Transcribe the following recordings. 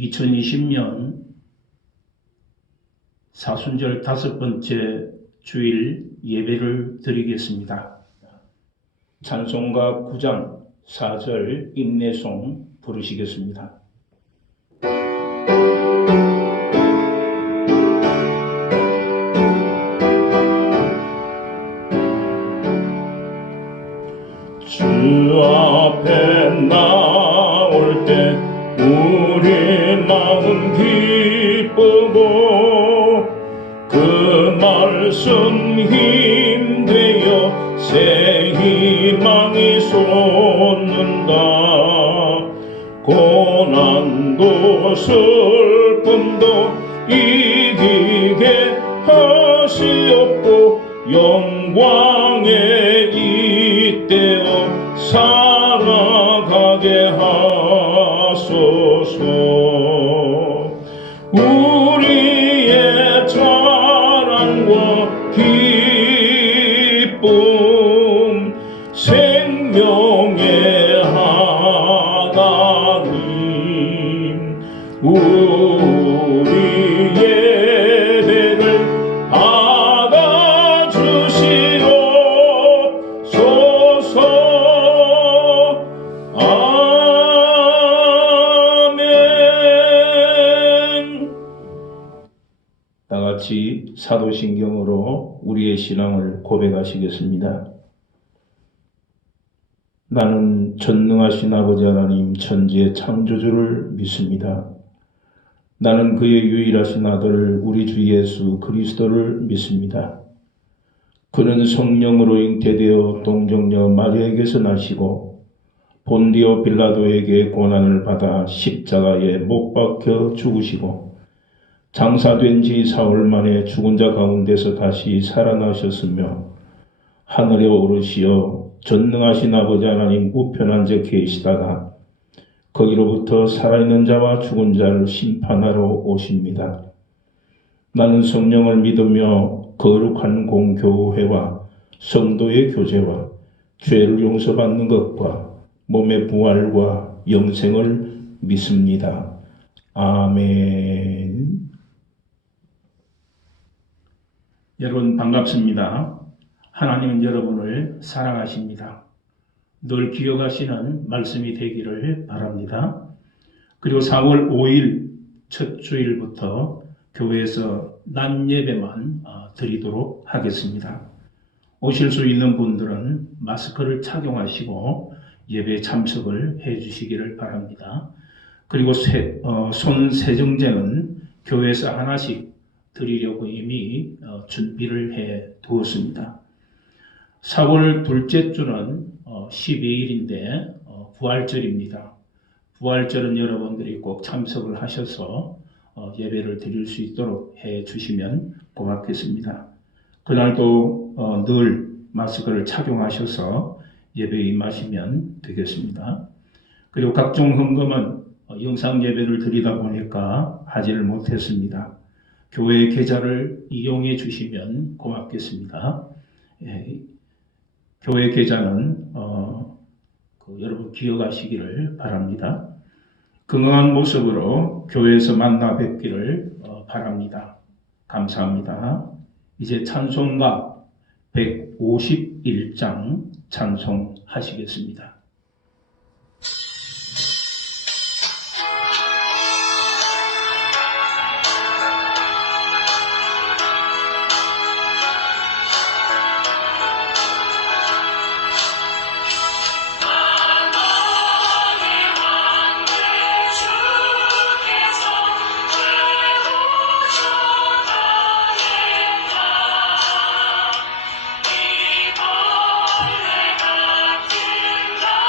2020년 사순절 5번째 주일 예배를 드리겠습니다. 찬송가 9장 4절 인내송 부르시겠습니다. 주 앞에 나올 때 우리 마음 기쁘고 그 말씀 힘되어 새 희망이 솟는다. 고난도 슬픔도 이기게 하시옵고 영광에 잇대어 살아가게 하소서. 우리의 자랑과 기쁨 생명의 하나님, 우리 예배를 받아주시옵소서. 아멘. 다같이 사도신경으로 우리의 신앙을 고백하시겠습니다. 나는 전능하신 아버지 하나님 천지의 창조주를 믿습니다. 나는 그의 유일하신 아들 우리 주 예수 그리스도를 믿습니다. 그는 성령으로 잉태되어 동정녀 마리아에게서 나시고 본디오 빌라도에게 고난을 받아 십자가에 못 박혀 죽으시고 장사된 지 사흘 만에 죽은 자 가운데서 다시 살아나셨으며 하늘에 오르시어 전능하신 아버지 하나님 우편 앉아 계시다가 거기로부터 살아있는 자와 죽은 자를 심판하러 오십니다. 나는 성령을 믿으며 거룩한 공교회와 성도의 교제와 죄를 용서받는 것과 몸의 부활과 영생을 믿습니다. 아멘. 여러분 반갑습니다. 하나님은 여러분을 사랑하십니다. 늘 기억하시는 말씀이 되기를 바랍니다. 그리고 4월 5일 첫 주일부터 교회에서 낮 예배만 드리도록 하겠습니다. 오실 수 있는 분들은 마스크를 착용하시고 예배에 참석을 해 주시기를 바랍니다. 그리고 손 세정제는 교회에서 하나씩 드리려고 이미 준비를 해 두었습니다. 4월 둘째 주는 12일인데 부활절입니다. 부활절은 여러분들이 꼭 참석을 하셔서 예배를 드릴 수 있도록 해 주시면 고맙겠습니다. 그날도 늘 마스크를 착용하셔서 예배에 임하시면 되겠습니다. 그리고 각종 헌금은 영상 예배를 드리다 보니까 하지를 못했습니다. 교회 계좌를 이용해 주시면 고맙겠습니다. 교회 계좌는 여러분 기억하시기를 바랍니다. 건강한 모습으로 교회에서 만나 뵙기를 바랍니다. 감사합니다. 이제 찬송가 151장 찬송하시겠습니다. 이번에 같은 날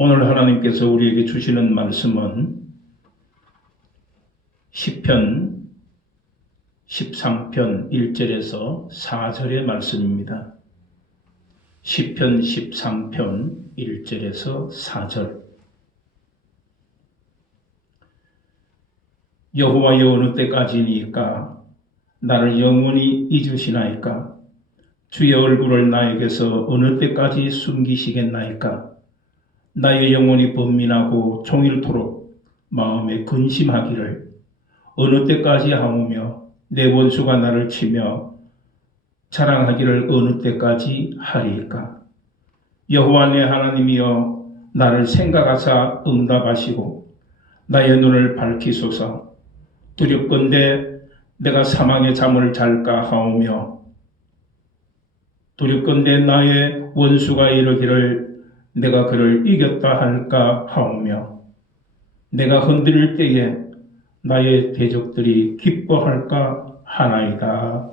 오늘 하나님께서 우리에게 주시는 말씀은 시편 13편 1절에서 4절의 말씀입니다. 시편 13편 1절에서 4절. 여호와여, 어느 때까지니까 나를 영원히 잊으시나이까? 주의 얼굴을 나에게서 어느 때까지 숨기시겠나이까? 나의 영혼이 번민하고 종일토록 마음에 근심하기를 어느 때까지 하오며 내 원수가 나를 치며 자랑하기를 어느 때까지 하리이까? 여호와 내 하나님이여, 나를 생각하사 응답하시고 나의 눈을 밝히소서. 두렵건대 내가 사망의 잠을 잘까 하오며 두렵건대 나의 원수가 이르기를 내가 그를 이겼다 할까 하오며 내가 흔들릴 때에 나의 대적들이 기뻐할까 하나이다.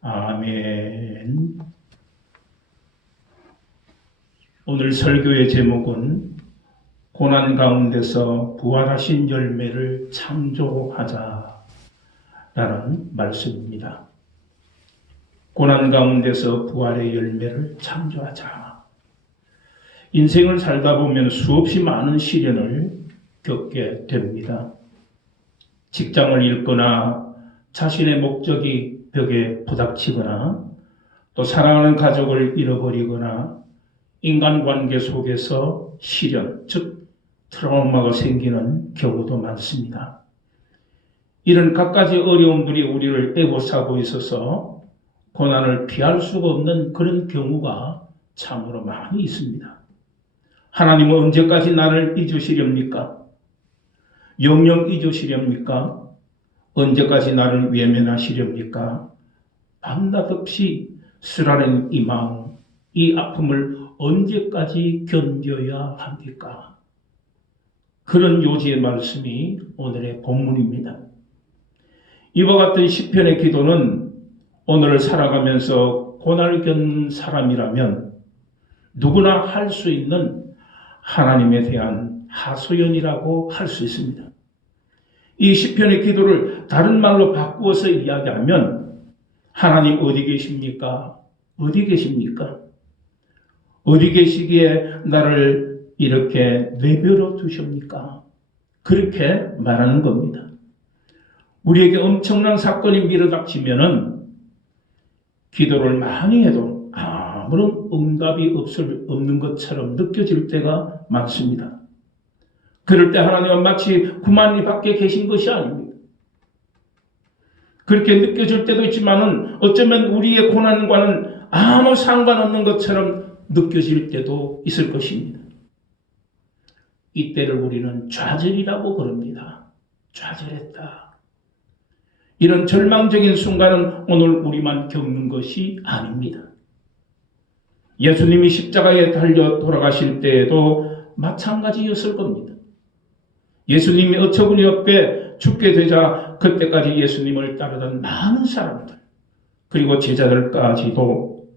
아멘. 오늘 설교의 제목은 고난 가운데서 부활하신 열매를 창조하자 라는 말씀입니다. 고난 가운데서 부활의 열매를 창조하자. 인생을 살다 보면 수없이 많은 시련을 겪게 됩니다. 직장을 잃거나 자신의 목적이 벽에 부닥치거나 또 사랑하는 가족을 잃어버리거나 인간관계 속에서 시련, 즉 트라우마가 생기는 경우도 많습니다. 이런 갖가지 어려움들이 우리를 애고사고 있어서 고난을 피할 수가 없는 그런 경우가 참으로 많이 있습니다. 하나님은 언제까지 나를 잊으시렵니까? 영영 잊으시렵니까? 언제까지 나를 외면하시렵니까? 밤낮없이 쓰라린 이 마음, 이 아픔을 언제까지 견뎌야 합니까? 그런 요지의 말씀이 오늘의 본문입니다. 이와 같은 시편의 기도는 오늘을 살아가면서 고난을 겪는 사람이라면 누구나 할 수 있는 하나님에 대한 하소연이라고 할 수 있습니다. 이 시편의 기도를 다른 말로 바꾸어서 이야기하면 하나님 어디 계십니까? 어디 계십니까? 어디 계시기에 나를 이렇게 내버려 두십니까? 그렇게 말하는 겁니다. 우리에게 엄청난 사건이 밀어닥치면은 기도를 많이 해도 아무런 응답이 없는 것처럼 느껴질 때가 많습니다. 그럴 때 하나님은 마치 구만리 밖에 계신 것이 아닙니다. 그렇게 느껴질 때도 있지만은 어쩌면 우리의 고난과는 아무 상관없는 것처럼 느껴질 때도 있을 것입니다. 이때를 우리는 좌절이라고 부릅니다. 좌절했다. 이런 절망적인 순간은 오늘 우리만 겪는 것이 아닙니다. 예수님이 십자가에 달려 돌아가실 때에도 마찬가지였을 겁니다. 예수님이 어처구니 없게 죽게 되자 그때까지 예수님을 따르던 많은 사람들 그리고 제자들까지도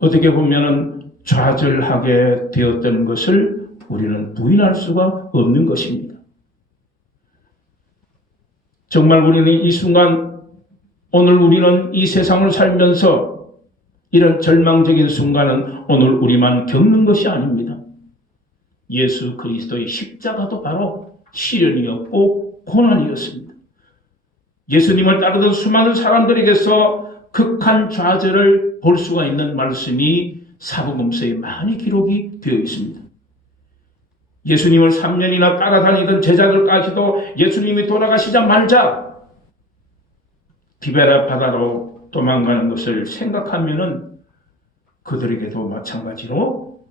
어떻게 보면 좌절하게 되었던 것을 우리는 부인할 수가 없는 것입니다. 정말 우리는 이 순간 오늘 우리는 이 세상을 살면서 이런 절망적인 순간은 오늘 우리만 겪는 것이 아닙니다. 예수 그리스도의 십자가도 바로 시련이었고 고난이었습니다. 예수님을 따르던 수많은 사람들에게서 극한 좌절을 볼 수가 있는 말씀이 사복음서에 많이 기록이 되어 있습니다. 예수님을 3년이나 따라다니던 제자들까지도 예수님이 돌아가시자마자 디베라 바다로 도망가는 것을 생각하면은 그들에게도 마찬가지로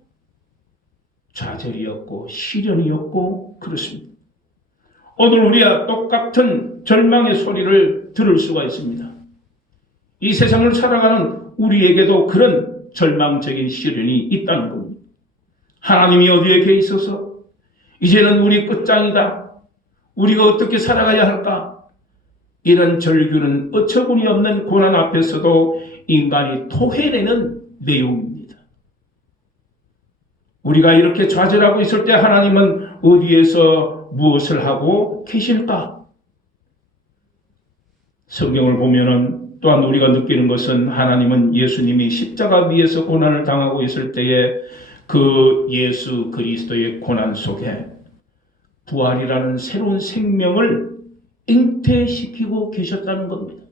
좌절이었고 시련이었고 그렇습니다. 오늘 우리와 똑같은 절망의 소리를 들을 수가 있습니다. 이 세상을 살아가는 우리에게도 그런 절망적인 시련이 있다는 겁니다. 하나님이 어디에 계셔서 이제는 우리 끝장이다. 우리가 어떻게 살아가야 할까? 이런 절규는 어처구니 없는 고난 앞에서도 인간이 토해내는 내용입니다. 우리가 이렇게 좌절하고 있을 때 하나님은 어디에서 무엇을 하고 계실까? 성경을 보면은 또한 우리가 느끼는 것은 하나님은 예수님이 십자가 위에서 고난을 당하고 있을 때에 그 예수 그리스도의 고난 속에 부활이라는 새로운 생명을 잉태시키고 계셨다는 겁니다.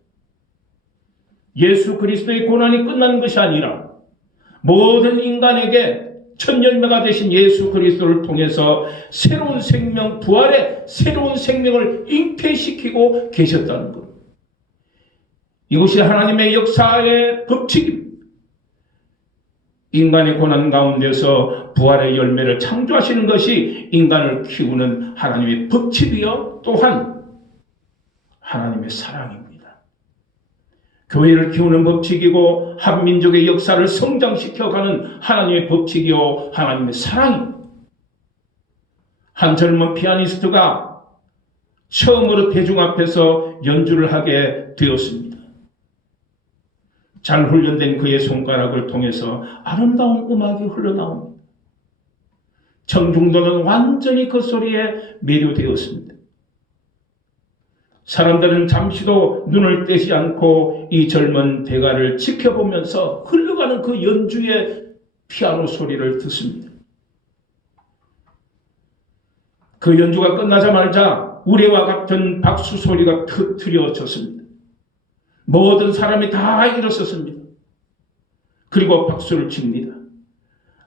예수 그리스도의 고난이 끝난 것이 아니라 모든 인간에게 첫 열매가 되신 예수 그리스도를 통해서 새로운 생명, 부활의 새로운 생명을 잉태시키고 계셨다는 것. 이것이 하나님의 역사의 법칙입니다. 인간의 고난 가운데서 부활의 열매를 창조하시는 것이 인간을 키우는 하나님의 법칙이요 또한 하나님의 사랑입니다. 교회를 키우는 법칙이고 한민족의 역사를 성장시켜가는 하나님의 법칙이요 하나님의 사랑입니다. 한 젊은 피아니스트가 처음으로 대중 앞에서 연주를 하게 되었습니다. 잘 훈련된 그의 손가락을 통해서 아름다운 음악이 흘러나옵니다. 청중들은 완전히 그 소리에 매료되었습니다. 사람들은 잠시도 눈을 떼지 않고 이 젊은 대가를 지켜보면서 흘러가는 그 연주의 피아노 소리를 듣습니다. 그 연주가 끝나자마자 우레와 같은 박수 소리가 터뜨려졌습니다. 모든 사람이 다 일어섰습니다. 그리고 박수를 칩니다.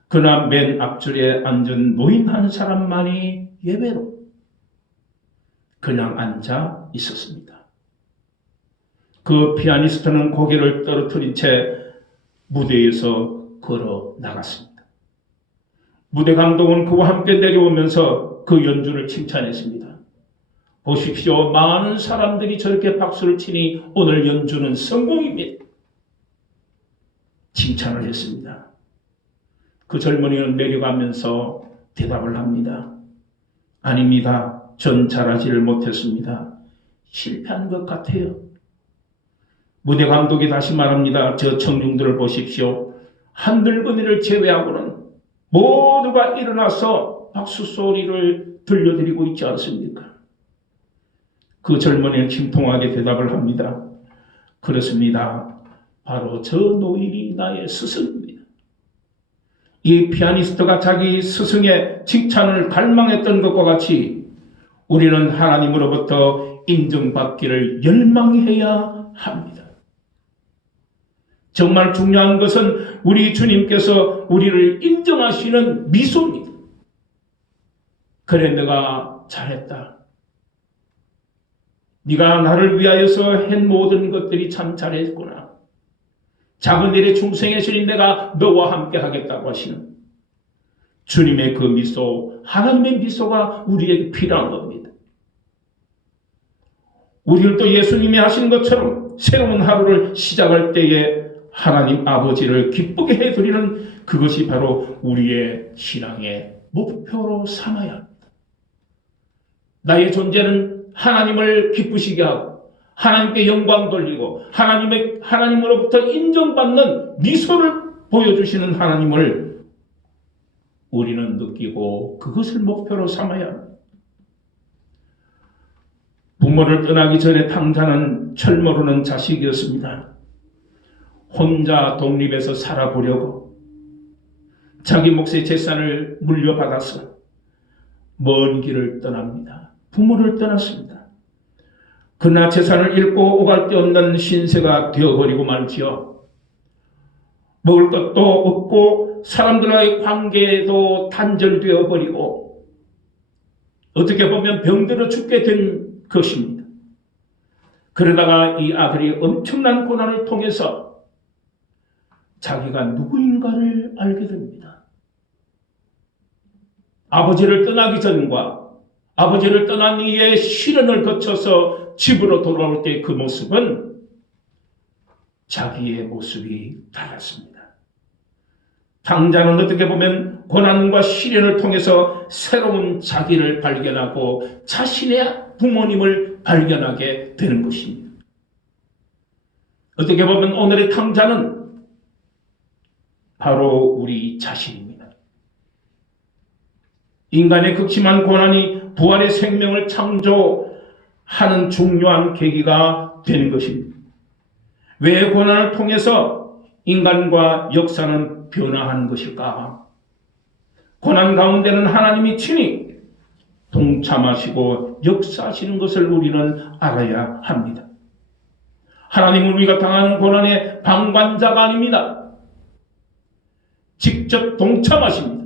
그러나 맨 앞줄에 앉은 노인 한 사람만이 예외로 그냥 앉아 있었습니다. 그 피아니스트는 고개를 떨어뜨린 채 무대에서 걸어 나갔습니다. 무대 감독은 그와 함께 내려오면서 그 연주를 칭찬했습니다. 보십시오. 많은 사람들이 저렇게 박수를 치니 오늘 연주는 성공입니다. 칭찬을 했습니다. 그 젊은이는 내려가면서 대답을 합니다. 아닙니다. 전 잘하지를 못했습니다. 실패한 것 같아요. 무대 감독이 다시 말합니다. 저 청중들을 보십시오. 한 늙은이를 제외하고는 모두가 일어나서 박수 소리를 들려드리고 있지 않습니까? 그 젊은이는 침통하게 대답을 합니다. 그렇습니다. 바로 저 노인이 나의 스승입니다. 이 피아니스트가 자기 스승의 칭찬을 갈망했던 것과 같이 우리는 하나님으로부터 인정받기를 열망해야 합니다. 정말 중요한 것은 우리 주님께서 우리를 인정하시는 미소입니다. 그래, 내가 잘했다. 네가 나를 위하여서 한 모든 것들이 참 잘했구나. 작은 일에 충성해주니 내가 너와 함께 하겠다고 하시는 주님의 그 미소, 하나님의 미소가 우리에게 필요한 겁니다. 우리를 또 예수님이 하신 것처럼 새로운 하루를 시작할 때에 하나님 아버지를 기쁘게 해드리는 그것이 바로 우리의 신앙의 목표로 삼아야 합니다. 나의 존재는 하나님을 기쁘시게 하고 하나님께 영광 돌리고 하나님으로부터 인정받는 미소를 보여주시는 하나님을 우리는 느끼고 그것을 목표로 삼아야 합니다. 부모를 떠나기 전에 탕자는 철모르는 자식이었습니다. 혼자 독립해서 살아보려고 자기 몫의 재산을 물려받아서 먼 길을 떠납니다. 부모를 떠났습니다. 그러나 재산을 잃고 오갈 데 없는 신세가 되어버리고 말지요. 먹을 것도 없고 사람들과의 관계도 단절되어 버리고 어떻게 보면 병들어 죽게 된 것입니다. 그러다가 이 아들이 엄청난 고난을 통해서 자기가 누구인가를 알게 됩니다. 아버지를 떠나기 전과 아버지를 떠난 이의 시련을 거쳐서 집으로 돌아올 때 그 모습은 자기의 모습이 달랐습니다. 탕자는 어떻게 보면 고난과 시련을 통해서 새로운 자기를 발견하고 자신의 부모님을 발견하게 되는 것입니다. 어떻게 보면 오늘의 탕자는 바로 우리 자신입니다. 인간의 극심한 고난이 부활의 생명을 창조하는 중요한 계기가 되는 것입니다. 왜 고난을 통해서 인간과 역사는 변화하는 것일까? 고난 가운데는 하나님이 친히 동참하시고 역사하시는 것을 우리는 알아야 합니다. 하나님은 우리가 당하는 고난의 방관자가 아닙니다. 직접 동참하십니다.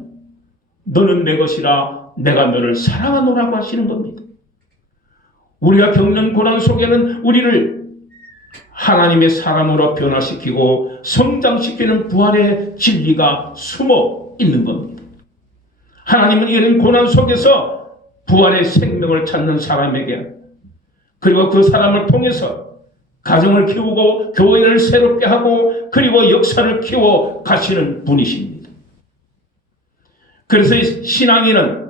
너는 내 것이라 내가 너를 사랑하노라고 하시는 겁니다. 우리가 겪는 고난 속에는 우리를 하나님의 사람으로 변화시키고 성장시키는 부활의 진리가 숨어 있는 겁니다. 하나님은 이런 고난 속에서 부활의 생명을 찾는 사람에게, 그리고 그 사람을 통해서 가정을 키우고 교회를 새롭게 하고 그리고 역사를 키워 가시는 분이십니다. 그래서 신앙인은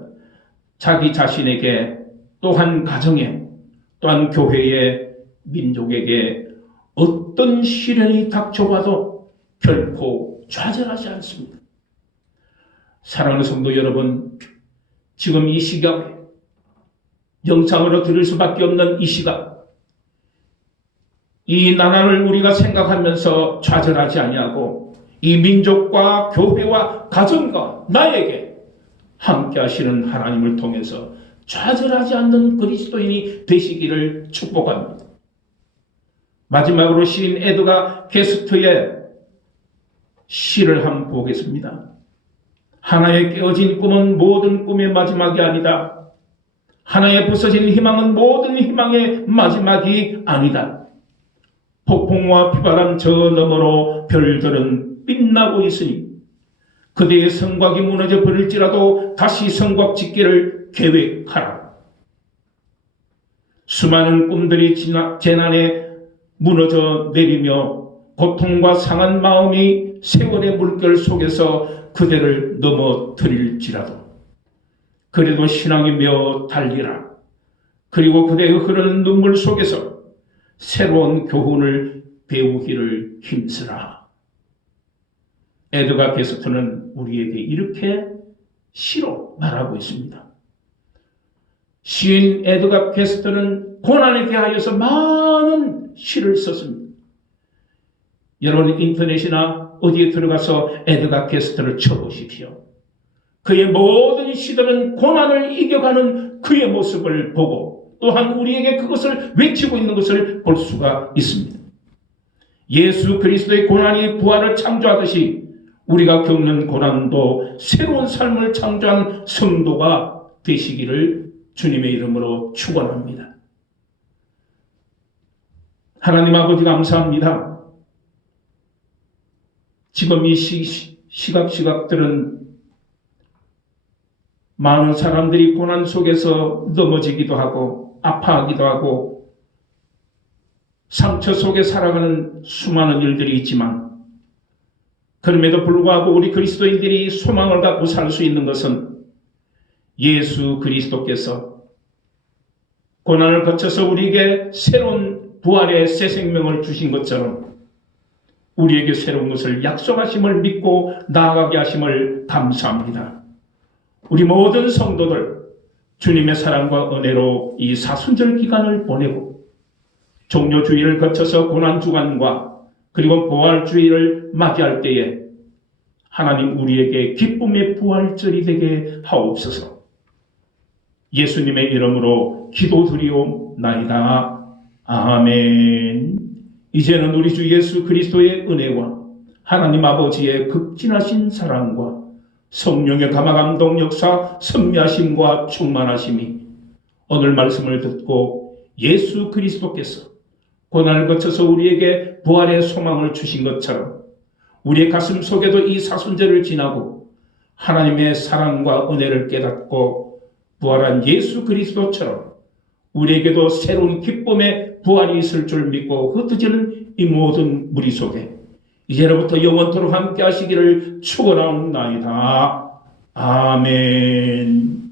자기 자신에게, 또한 가정에, 또한 교회에, 민족에게 어떤 시련이 닥쳐와도 결코 좌절하지 않습니다. 사랑하는 성도 여러분, 지금 이 시각, 영상으로 들을 수밖에 없는 이 시각, 이 나라를 우리가 생각하면서 좌절하지 아니하고 이 민족과 교회와 가정과 나에게 함께 하시는 하나님을 통해서 좌절하지 않는 그리스도인이 되시기를 축복합니다. 마지막으로 시인 에드가 게스트의 시를 한번 보겠습니다. 하나의 깨어진 꿈은 모든 꿈의 마지막이 아니다. 하나의 부서진 희망은 모든 희망의 마지막이 아니다. 폭풍과 비바람 저 너머로 별들은 빛나고 있으니 그대의 성곽이 무너져 버릴지라도 다시 성곽 짓기를 계획하라. 수많은 꿈들이 재난에 무너져 내리며 고통과 상한 마음이 세월의 물결 속에서 그대를 넘어뜨릴지라도 그래도 신앙이며 달리라. 그리고 그대의 흐르는 눈물 속에서 새로운 교훈을 배우기를 힘쓰라. 에드가 게스트는 우리에게 이렇게 시로 말하고 있습니다. 시인 에드가 게스트는 고난에 대하여서 많은 시를 썼습니다. 여러분 인터넷이나 어디에 들어가서 에드가 게스트를 쳐보십시오. 그의 모든 시들은 고난을 이겨가는 그의 모습을 보고 또한 우리에게 그것을 외치고 있는 것을 볼 수가 있습니다. 예수 그리스도의 고난이 부활을 창조하듯이 우리가 겪는 고난도 새로운 삶을 창조한 성도가 되시기를 주님의 이름으로 축원합니다. 하나님 아버지 감사합니다. 지금 이 시각들은 많은 사람들이 고난 속에서 넘어지기도 하고 아파하기도 하고 상처 속에 살아가는 수많은 일들이 있지만 그럼에도 불구하고 우리 그리스도인들이 소망을 갖고 살 수 있는 것은 예수 그리스도께서 고난을 거쳐서 우리에게 새로운 부활의 새 생명을 주신 것처럼 우리에게 새로운 것을 약속하심을 믿고 나아가게 하심을 감사합니다. 우리 모든 성도들 주님의 사랑과 은혜로 이 사순절 기간을 보내고 종료주의를 거쳐서 고난주간과 그리고 부활주의를 맞이할 때에 하나님 우리에게 기쁨의 부활절이 되게 하옵소서. 예수님의 이름으로 기도드리옵나이다. 아멘. 이제는 우리 주 예수 그리스도의 은혜와 하나님 아버지의 극진하신 사랑과 성령의 감화감동 역사 선미하심과 충만하심이 오늘 말씀을 듣고 예수 그리스도께서 고난을 거쳐서 우리에게 부활의 소망을 주신 것처럼 우리의 가슴 속에도 이 사순절을 지나고 하나님의 사랑과 은혜를 깨닫고 부활한 예수 그리스도처럼 우리에게도 새로운 기쁨의 부활이 있을 줄 믿고 흩어지는 이 모든 무리 속에 이제로부터 영원토록 함께 하시기를 축원하옵나이다. 아멘.